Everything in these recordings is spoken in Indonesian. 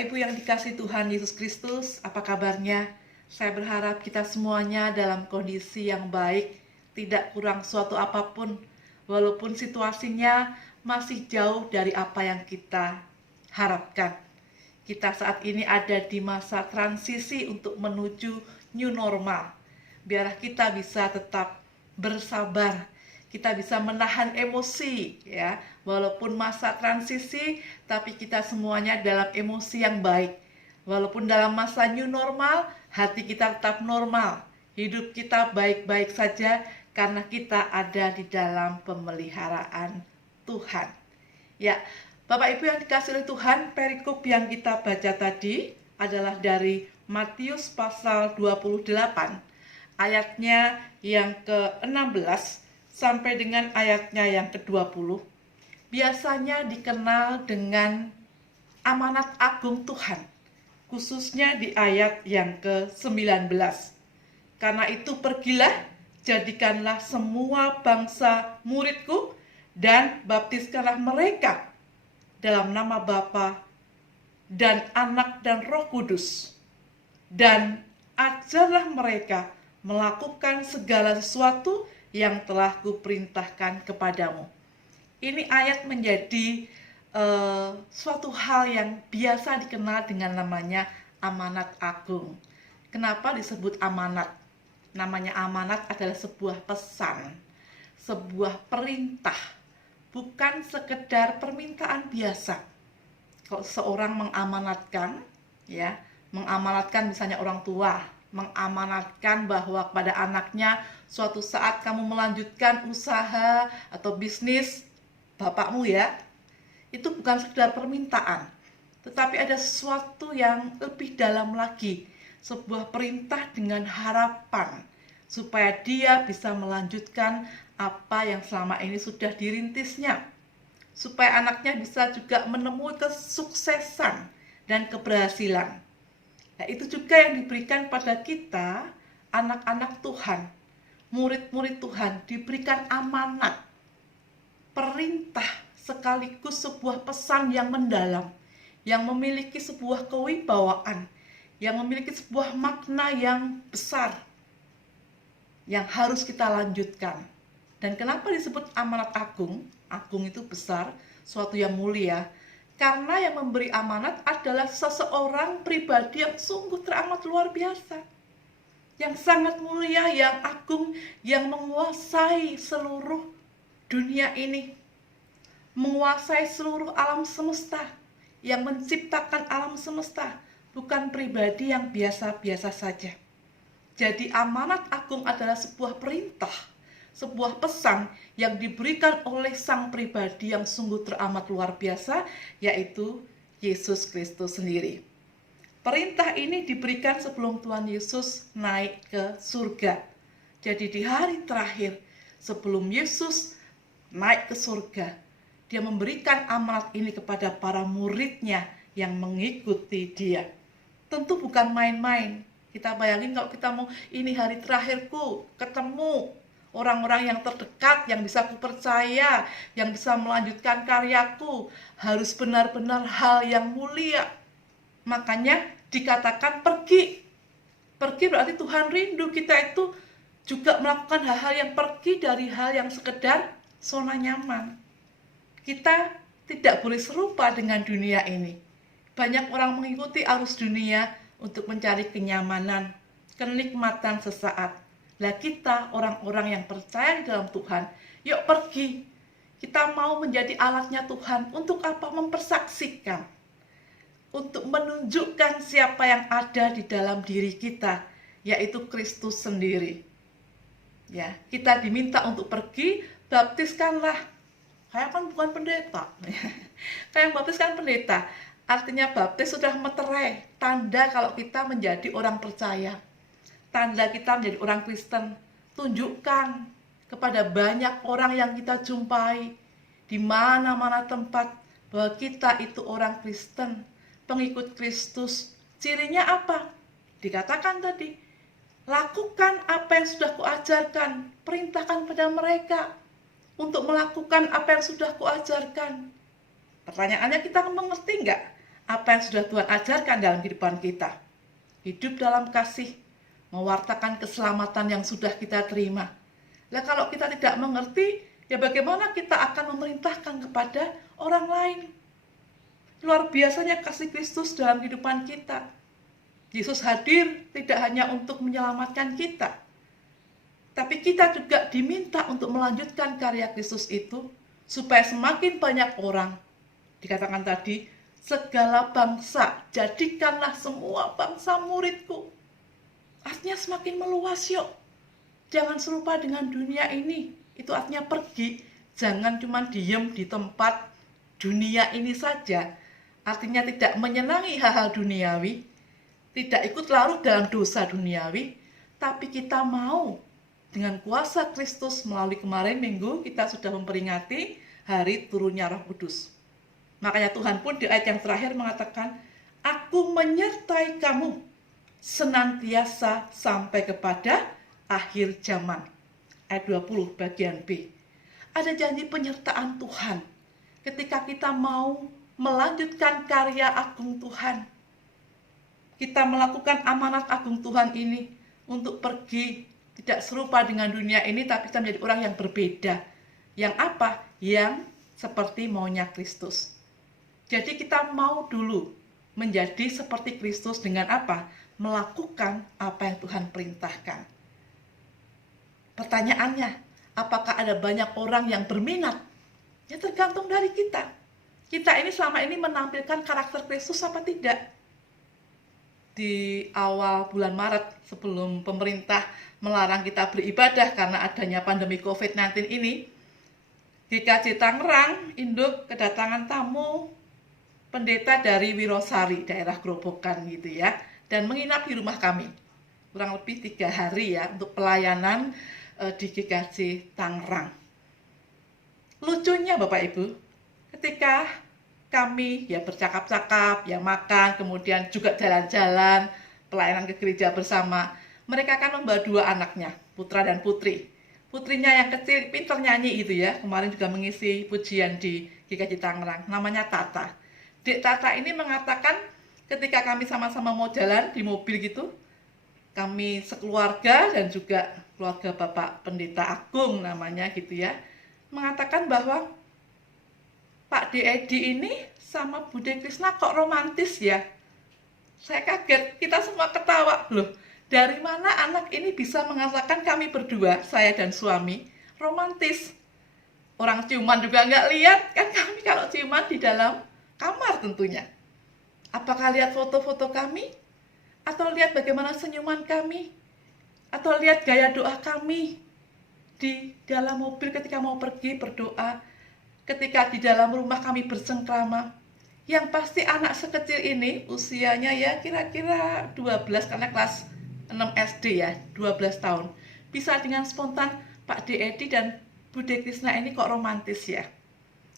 Bapak Ibu yang dikasihi Tuhan Yesus Kristus, apa kabarnya? Saya berharap kita semuanya dalam kondisi yang baik, tidak kurang suatu apapun, walaupun situasinya masih jauh dari apa yang kita harapkan. Kita saat ini ada di masa transisi untuk menuju new normal. Biarlah kita bisa tetap bersabar, kita bisa menahan emosi ya, walaupun masa transisi, tapi kita semuanya dalam emosi yang baik. Walaupun dalam masa new normal, hati kita tetap normal, hidup kita baik-baik saja karena kita ada di dalam pemeliharaan Tuhan. Ya, Bapak Ibu yang dikasihi oleh Tuhan, perikop yang kita baca tadi adalah dari Matius pasal 28, ayatnya yang ke-16 sampai dengan ayatnya yang ke-20. Biasanya dikenal dengan amanat agung Tuhan, khususnya di ayat yang ke-19. Karena itu pergilah, jadikanlah semua bangsa muridku, dan baptiskanlah mereka dalam nama Bapa dan Anak dan Roh Kudus, dan ajarlah mereka melakukan segala sesuatu yang telah kuperintahkan kepadamu. Ini ayat menjadi suatu hal yang biasa dikenal dengan namanya amanat agung. Kenapa disebut amanat? Namanya amanat adalah sebuah pesan, sebuah perintah, bukan sekedar permintaan biasa. Kalau seorang mengamanatkan, ya, mengamanatkan misalnya orang tua, mengamanatkan bahwa pada anaknya suatu saat kamu melanjutkan usaha atau bisnis bapakmu ya, itu bukan sekedar permintaan, tetapi ada sesuatu yang lebih dalam lagi, sebuah perintah dengan harapan supaya dia bisa melanjutkan apa yang selama ini sudah dirintisnya, supaya anaknya bisa juga menemui kesuksesan dan keberhasilan. Nah, itu juga yang diberikan pada kita, anak-anak Tuhan, murid-murid Tuhan, diberikan amanat, perintah sekaligus sebuah pesan yang mendalam, yang memiliki sebuah kewibawaan, yang memiliki sebuah makna yang besar, yang harus kita lanjutkan. Dan kenapa disebut amanat agung? Agung itu besar, suatu yang mulia. Karena yang memberi amanat adalah seseorang pribadi yang sungguh teramat luar biasa, yang sangat mulia, yang agung, yang menguasai seluruh dunia ini, menguasai seluruh alam semesta, yang menciptakan alam semesta, bukan pribadi yang biasa-biasa saja. Jadi amanat agung adalah sebuah perintah, sebuah pesan yang diberikan oleh sang pribadi yang sungguh teramat luar biasa, yaitu Yesus Kristus sendiri. Perintah ini diberikan sebelum Tuhan Yesus naik ke surga. Jadi di hari terakhir sebelum Yesus naik ke surga, dia memberikan amanat ini kepada para muridnya yang mengikuti dia. Tentu bukan main-main. Kita bayangin kalau kita mau, ini hari terakhirku, ketemu orang-orang yang terdekat, yang bisa kupercaya, yang bisa melanjutkan karyaku, harus benar-benar hal yang mulia. Makanya dikatakan pergi. Pergi berarti Tuhan rindu kita itu juga melakukan hal-hal yang pergi dari hal yang sekedar zona nyaman. Kita tidak boleh serupa dengan dunia ini. Banyak orang mengikuti arus dunia untuk mencari kenyamanan, kenikmatan sesaat. Lah kita, orang-orang yang percaya di dalam Tuhan, yuk pergi. Kita mau menjadi alatnya Tuhan. Untuk apa? Mempersaksikan. Untuk menunjukkan siapa yang ada di dalam diri kita, yaitu Kristus sendiri. Ya, kita diminta untuk pergi, baptiskanlah. Saya kan bukan pendeta. Kayak yang baptis kan pendeta. Artinya baptis sudah meterai, tanda kalau kita menjadi orang percaya. Tanda kita menjadi orang Kristen. Tunjukkan kepada banyak orang yang kita jumpai di mana-mana tempat bahwa kita itu orang Kristen, pengikut Kristus. Cirinya apa? Dikatakan tadi, lakukan apa yang sudah kuajarkan, perintahkan pada mereka untuk melakukan apa yang sudah kuajarkan. Pertanyaannya, kita mengerti enggak apa yang sudah Tuhan ajarkan dalam kehidupan kita. Hidup dalam kasih, mewartakan keselamatan yang sudah kita terima. Nah, kalau kita tidak mengerti, ya bagaimana kita akan memerintahkan kepada orang lain? Luar biasanya kasih Kristus dalam kehidupan kita. Yesus hadir tidak hanya untuk menyelamatkan kita, tapi kita juga diminta untuk melanjutkan karya Kristus itu, supaya semakin banyak orang, dikatakan tadi, segala bangsa, jadikanlah semua bangsa muridku. Artinya semakin meluas yuk. Jangan serupa dengan dunia ini. Itu artinya pergi. Jangan cuma diem di tempat dunia ini saja. Artinya tidak menyenangi hal-hal duniawi. Tidak ikut larut dalam dosa duniawi. Tapi kita mau dengan kuasa Kristus melalui kemarin minggu kita sudah memperingati hari turunnya Roh Kudus. Makanya Tuhan pun di ayat yang terakhir mengatakan, Aku menyertai kamu senantiasa sampai kepada akhir zaman. Ayat 20 bagian B. Ada janji penyertaan Tuhan ketika kita mau melanjutkan karya agung Tuhan. Kita melakukan amanat agung Tuhan ini untuk pergi tidak serupa dengan dunia ini, tapi kita menjadi orang yang berbeda. Yang apa? Yang seperti maunya Kristus. Jadi kita mau dulu menjadi seperti Kristus dengan apa? Melakukan apa yang Tuhan perintahkan. Pertanyaannya, apakah ada banyak orang yang berminat? Ya tergantung dari kita. Kita ini selama ini menampilkan karakter Kristus apa tidak? Di awal bulan Maret, sebelum pemerintah melarang kita beribadah karena adanya pandemi COVID-19 ini, GKJ Tangerang, induk kedatangan tamu pendeta dari Wirosari, daerah Grobogan gitu ya, dan menginap di rumah kami. Kurang lebih 3 hari ya, untuk pelayanan di GKJ Tangerang. Lucunya Bapak Ibu, ketika kami ya bercakap-cakap, ya makan, kemudian juga jalan-jalan, pelayanan ke gereja bersama, mereka akan membawa 2 anaknya, putra dan putri. Putrinya yang kecil pintar nyanyi itu ya, kemarin juga mengisi pujian di GKJ Tangerang, namanya Tata. Dek Tata ini mengatakan ketika kami sama-sama mau jalan di mobil gitu, kami sekeluarga dan juga keluarga Bapak Pendeta Agung namanya gitu ya, mengatakan bahwa Pak Edi ini sama Bude Krisna kok romantis ya. Saya kaget, kita semua ketawa. Loh, dari mana anak ini bisa mengatakan kami berdua, saya dan suami, romantis? Orang ciuman juga nggak lihat, kan kami kalau ciuman di dalam kamar tentunya. Apakah lihat foto-foto kami? Atau lihat bagaimana senyuman kami? Atau lihat gaya doa kami di dalam mobil ketika mau pergi berdoa? Ketika di dalam rumah kami bersengkrama, yang pasti anak sekecil ini usianya ya kira-kira 12 karena kelas 6 SD ya, 12 tahun. Bisa dengan spontan, Pak Edi dan Bude Krisna ini kok romantis ya.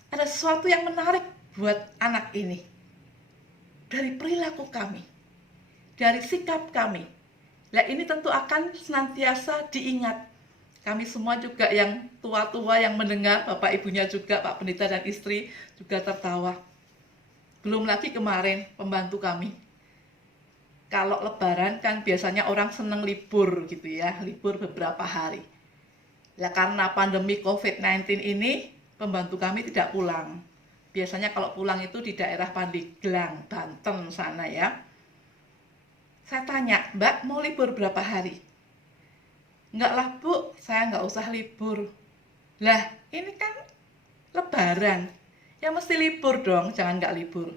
Ada sesuatu yang menarik buat anak ini. Dari perilaku kami, dari sikap kami. Nah ini tentu akan senantiasa diingat. Kami semua juga yang tua-tua yang mendengar, bapak ibunya juga, Pak Pendeta dan istri juga tertawa. Belum lagi kemarin pembantu kami. Kalau lebaran kan biasanya orang seneng libur gitu ya, libur beberapa hari. Ya karena pandemi COVID-19 ini, pembantu kami tidak pulang. Biasanya kalau pulang itu di daerah Pandeglang, Banten sana ya. Saya tanya, Mbak mau libur berapa hari? Enggak lah Bu, saya nggak usah libur. Lah, ini kan lebaran. Ya mesti libur dong, jangan nggak libur.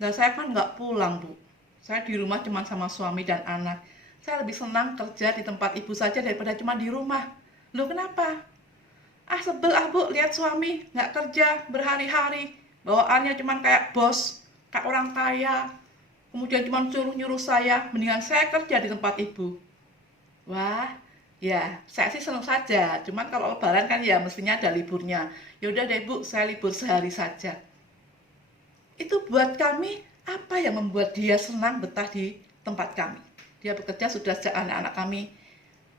Nah, saya kan nggak pulang Bu. Saya di rumah cuma sama suami dan anak. Saya lebih senang kerja di tempat ibu saja daripada cuma di rumah. Loh kenapa? Ah sebel ah Bu, lihat suami nggak kerja berhari-hari. Bawaannya cuma kayak bos, kayak orang kaya. Kemudian cuma nyuruh-nyuruh saya, mendingan saya kerja di tempat ibu. Wah, ya saya sih senang saja. Cuman kalau lebaran kan ya mestinya ada liburnya. Ya udah deh Bu, saya libur sehari saja. Itu buat kami apa yang membuat dia senang betah di tempat kami. Dia bekerja sudah sejak anak-anak kami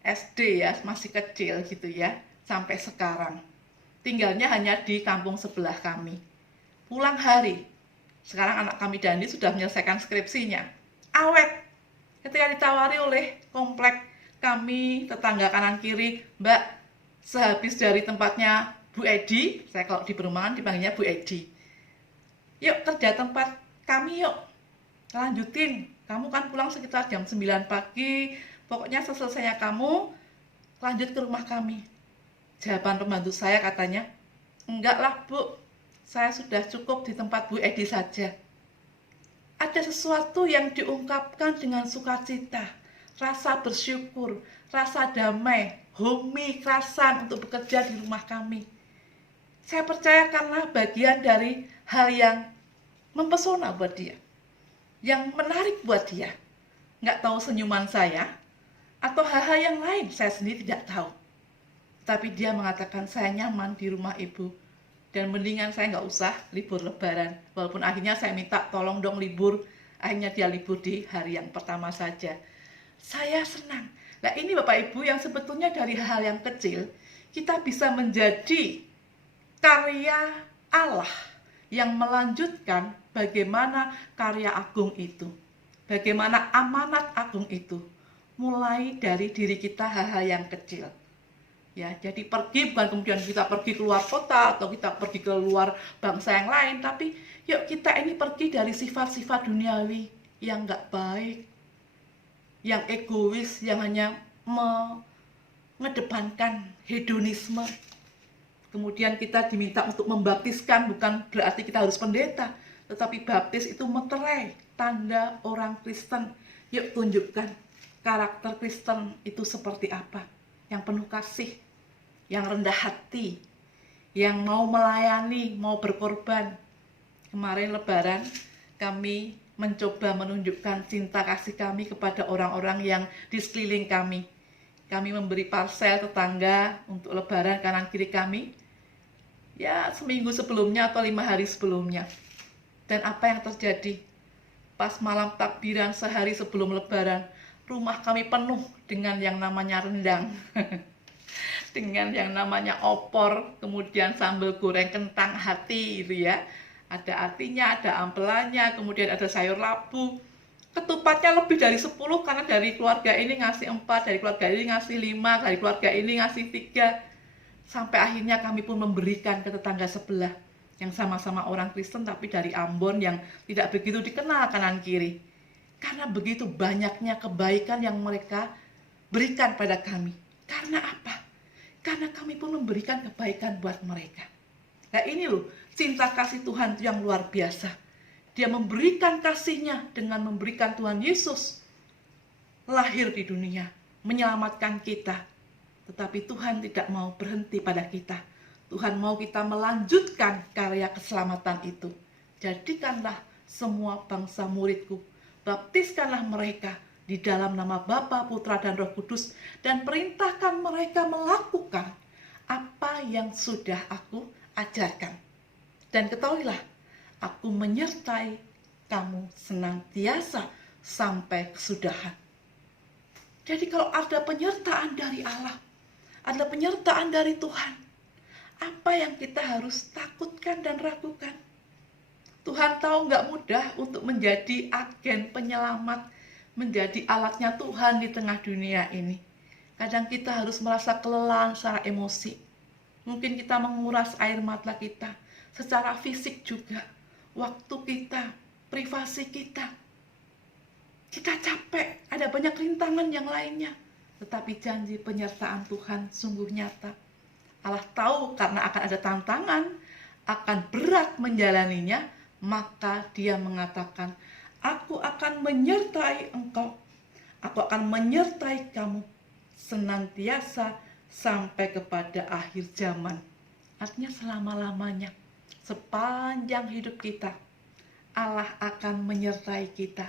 SD ya, masih kecil gitu ya, sampai sekarang. Tinggalnya hanya di kampung sebelah kami. Pulang hari, Sekarang anak kami Dani sudah menyelesaikan skripsinya. Awet. Ketika ditawari oleh komplek kami, tetangga kanan kiri, Mbak, sehabis dari tempatnya Bu Edi, saya kalau di perumahan dipanggilnya Bu Edi. Yuk kerja tempat kami yuk, lanjutin. Kamu kan pulang sekitar jam 9 pagi, pokoknya selesainya kamu lanjut ke rumah kami. Jawaban pembantu saya katanya, enggak lah Bu, saya sudah cukup di tempat Bu Edi saja. Ada sesuatu yang diungkapkan dengan sukacita, rasa bersyukur, rasa damai, homi, kerasan untuk bekerja di rumah kami. Saya percaya karena bagian dari hal yang mempesona buat dia, yang menarik buat dia. Nggak tahu senyuman saya, atau hal-hal yang lain saya sendiri tidak tahu. Tapi dia mengatakan saya nyaman di rumah ibu, dan mendingan saya nggak usah libur lebaran. Walaupun akhirnya saya minta tolong dong libur, akhirnya dia libur di hari yang pertama saja. Saya senang. Nah ini Bapak Ibu yang sebetulnya dari hal yang kecil, kita bisa menjadi karya Allah yang melanjutkan bagaimana karya agung itu, bagaimana amanat agung itu, mulai dari diri kita hal-hal yang kecil. Ya, jadi pergi bukan kemudian kita pergi keluar kota atau kita pergi ke luar bangsa yang lain, tapi yuk kita ini pergi dari sifat-sifat duniawi yang nggak baik, yang egois, yang hanya mengedepankan hedonisme. Kemudian kita diminta untuk membaptiskan, bukan berarti kita harus pendeta, tetapi baptis itu meterai, tanda orang Kristen. Yuk tunjukkan karakter Kristen itu seperti apa, yang penuh kasih, yang rendah hati, yang mau melayani, mau berkorban. Kemarin Lebaran kami mencoba menunjukkan cinta kasih kami kepada orang-orang yang di sekeliling kami. Kami memberi parsel tetangga untuk Lebaran kanan kiri kami, ya seminggu sebelumnya atau 5 hari sebelumnya. Dan apa yang terjadi? Pas malam takbiran sehari sebelum Lebaran, rumah kami penuh dengan yang namanya rendang. Dengan yang namanya opor, kemudian sambal goreng kentang hati gitu ya. Ada hatinya, ada ampelannya, kemudian ada sayur labu. Ketupatnya lebih dari 10 karena dari keluarga ini ngasih 4, dari keluarga ini ngasih 5, dari keluarga ini ngasih 3. Sampai akhirnya kami pun memberikan ke tetangga sebelah yang sama-sama orang Kristen tapi dari Ambon yang tidak begitu dikenal kanan kiri. Karena begitu banyaknya kebaikan yang mereka berikan pada kami. Karena apa? Karena kami pun memberikan kebaikan buat mereka. Nah ini loh, cinta kasih Tuhan yang luar biasa. Dia memberikan kasihnya dengan memberikan Tuhan Yesus lahir di dunia, menyelamatkan kita. Tetapi Tuhan tidak mau berhenti pada kita. Tuhan mau kita melanjutkan karya keselamatan itu. Jadikanlah semua bangsa muridku, baptiskanlah mereka di dalam nama Bapa, Putra, dan Roh Kudus, dan perintahkan mereka melakukan apa yang sudah aku ajarkan. Dan ketahuilah, aku menyertai kamu senantiasa sampai kesudahan. Jadi kalau ada penyertaan dari Allah, ada penyertaan dari Tuhan, apa yang kita harus takutkan dan ragukan? Tuhan tahu nggak mudah untuk menjadi agen penyelamat, menjadi alatnya Tuhan di tengah dunia ini. Kadang kita harus merasa kelelahan secara emosi. Mungkin kita menguras air mata kita, secara fisik juga. Waktu kita, privasi kita. Kita capek, ada banyak rintangan yang lainnya. Tetapi janji penyertaan Tuhan sungguh nyata. Allah tahu karena akan ada tantangan, akan berat menjalaninya, maka dia mengatakan, aku akan menyertai engkau, aku akan menyertai kamu senantiasa sampai kepada akhir zaman. Artinya selama-lamanya, sepanjang hidup kita, Allah akan menyertai kita.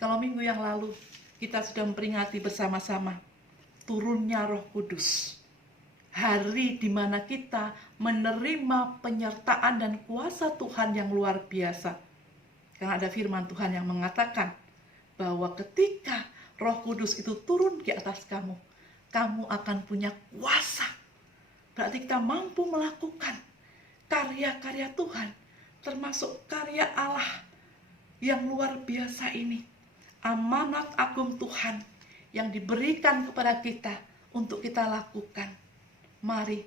Kalau minggu yang lalu kita sudah memperingati bersama-sama turunnya Roh Kudus, hari di mana kita menerima penyertaan dan kuasa Tuhan yang luar biasa. Karena ada firman Tuhan yang mengatakan bahwa ketika Roh Kudus itu turun di atas kamu, kamu akan punya kuasa. Berarti kita mampu melakukan karya-karya Tuhan termasuk karya Allah yang luar biasa ini. Amanat agung Tuhan yang diberikan kepada kita untuk kita lakukan. Mari,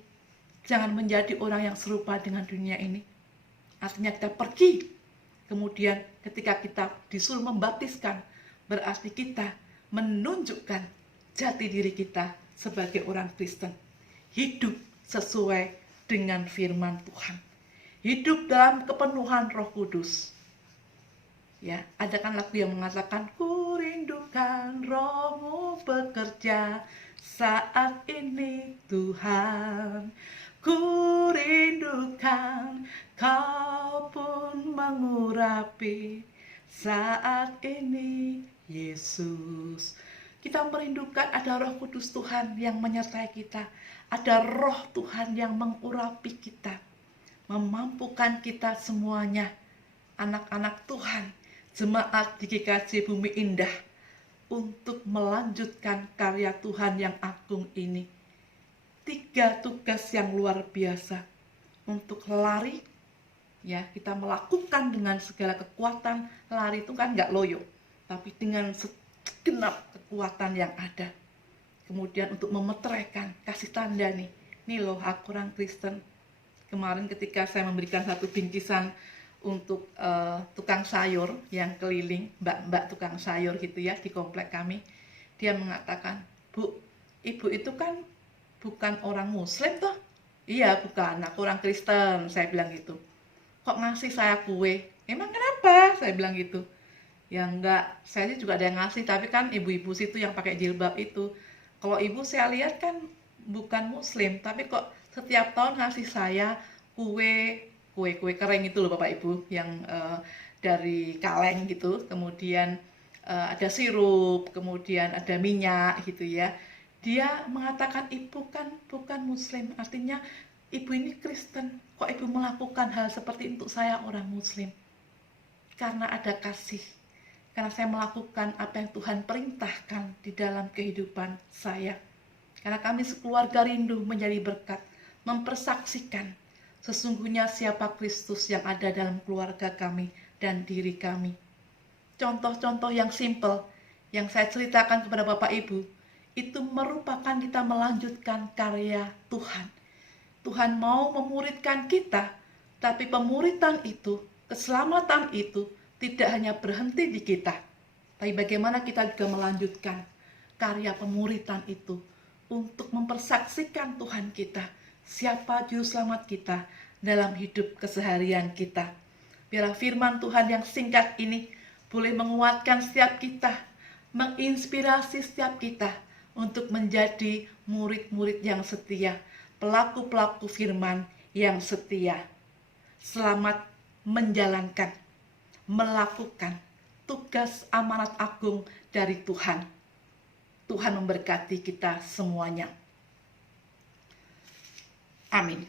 jangan menjadi orang yang serupa dengan dunia ini. Artinya kita pergi, kemudian ketika kita disuruh membaptiskan, berarti kita menunjukkan jati diri kita sebagai orang Kristen. Hidup sesuai dengan firman Tuhan. Hidup dalam kepenuhan Roh Kudus. Ya, ada kan lagu yang mengatakan, ku rindukan Roh-Mu bekerja saat ini Tuhan. Ku rindukan Kau pun mengurapi saat ini Yesus. Kita merindukan ada Roh Kudus Tuhan yang menyertai kita. Ada Roh Tuhan yang mengurapi kita, memampukan kita semuanya, anak-anak Tuhan, jemaat di GKJ Bumi Indah, untuk melanjutkan karya Tuhan yang agung ini. 3 tugas yang luar biasa. Untuk lari, ya, kita melakukan dengan segala kekuatan. Lari itu kan nggak loyo, tapi dengan segenap kekuatan yang ada. Kemudian untuk memeteraikan, kasih tanda nih loh aku orang Kristen. Kemarin ketika saya memberikan satu bingkisan untuk tukang sayur yang keliling, mbak-mbak tukang sayur gitu ya di komplek kami, dia mengatakan, Bu, ibu itu kan bukan orang Muslim toh? Iya bukan, aku orang Kristen, saya bilang gitu. Kok ngasih saya kue? Emang kenapa? Saya bilang gitu. Ya enggak, saya juga ada yang ngasih, tapi kan ibu-ibu situ yang pakai jilbab itu. Kalau ibu saya lihat kan bukan Muslim, tapi kok setiap tahun ngasih saya kue kering itu loh Bapak Ibu, yang dari kaleng gitu, kemudian ada sirup, kemudian ada minyak gitu ya. Dia mengatakan ibu kan bukan Muslim, artinya ibu ini Kristen, kok ibu melakukan hal seperti untuk saya orang Muslim? Karena ada kasih, karena saya melakukan apa yang Tuhan perintahkan di dalam kehidupan saya. Karena kami sekeluarga rindu menjadi berkat, mempersaksikan sesungguhnya siapa Kristus yang ada dalam keluarga kami dan diri kami. Contoh-contoh yang simple yang saya ceritakan kepada Bapak Ibu, itu merupakan kita melanjutkan karya Tuhan. Tuhan mau memuridkan kita, tapi pemuridan itu, keselamatan itu tidak hanya berhenti di kita, tapi bagaimana kita juga melanjutkan karya pemuridan itu untuk mempersaksikan Tuhan kita, siapa juru selamat kita dalam hidup keseharian kita. Biarlah firman Tuhan yang singkat ini boleh menguatkan setiap kita, menginspirasi setiap kita untuk menjadi murid-murid yang setia, pelaku-pelaku firman yang setia. Selamat menjalankan, melakukan tugas amanat agung dari Tuhan. Tuhan memberkati kita semuanya. Amin.